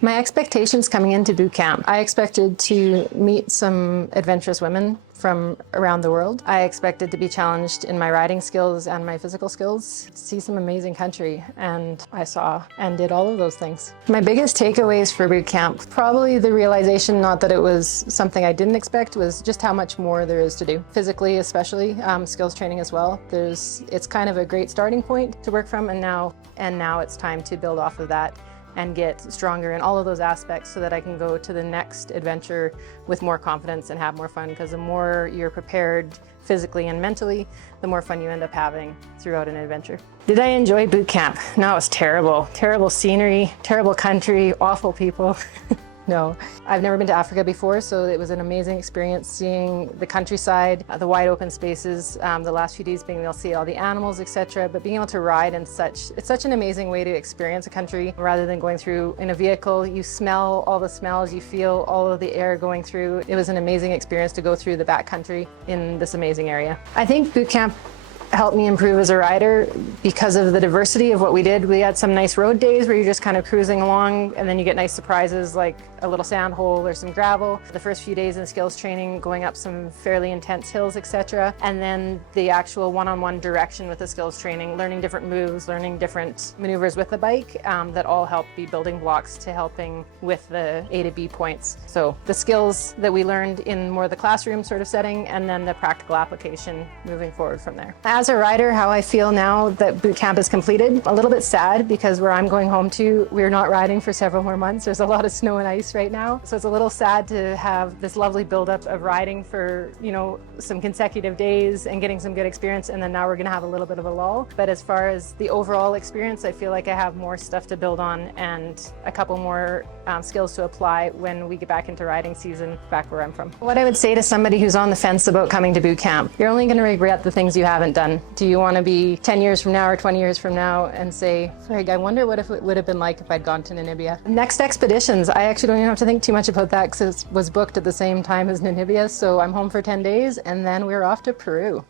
My expectations coming into boot camp, I expected to meet some adventurous women from around the world. I expected to be challenged in my riding skills and my physical skills, see some amazing country, and I saw and did all of those things. My biggest takeaways for boot camp, probably the realization, not that it was something I didn't expect, was just how much more there is to do. Physically especially, skills training as well. It's kind of a great starting point to work from, and now it's time to build off of that and get stronger in all of those aspects so that I can go to the next adventure with more confidence and have more fun, because the more you're prepared physically and mentally, the more fun you end up having throughout an adventure. Did I enjoy boot camp? No, it was terrible. Terrible scenery, terrible country, awful people. No, I've never been to Africa before, so it was an amazing experience seeing the countryside, the wide open spaces, the last few days being able to see all the animals, etc. But being able to ride it's such an amazing way to experience a country rather than going through in a vehicle. You smell all the smells, you feel all of the air going through. It was an amazing experience to go through the backcountry in this amazing area. I think boot camp helped me improve as a rider because of the diversity of what we did. We had some nice road days where you're just kind of cruising along, and then you get nice surprises like a little sand hole or some gravel. The first few days in skills training, going up some fairly intense hills, etc. And then the actual one-on-one direction with the skills training, learning different moves, learning different maneuvers with the bike, that all help be building blocks to helping with the A to B points. So the skills that we learned in more the classroom sort of setting, and then the practical application moving forward from there. As a rider, how I feel now that boot camp is completed, a little bit sad because where I'm going home to, we're not riding for several more months. There's a lot of snow and ice right now. So it's a little sad to have this lovely buildup of riding for, some consecutive days and getting some good experience, and then now we're gonna have a little bit of a lull. But as far as the overall experience, I feel like I have more stuff to build on and a couple more skills to apply when we get back into riding season back where I'm from. What I would say to somebody who's on the fence about coming to boot camp, you're only gonna regret the things you haven't done. Do you want to be 10 years from now or 20 years from now and say, I wonder what if it would have been like if I'd gone to Namibia? Next expeditions, I actually don't even have to think too much about that because it was booked at the same time as Namibia, so I'm home for 10 days and then we're off to Peru.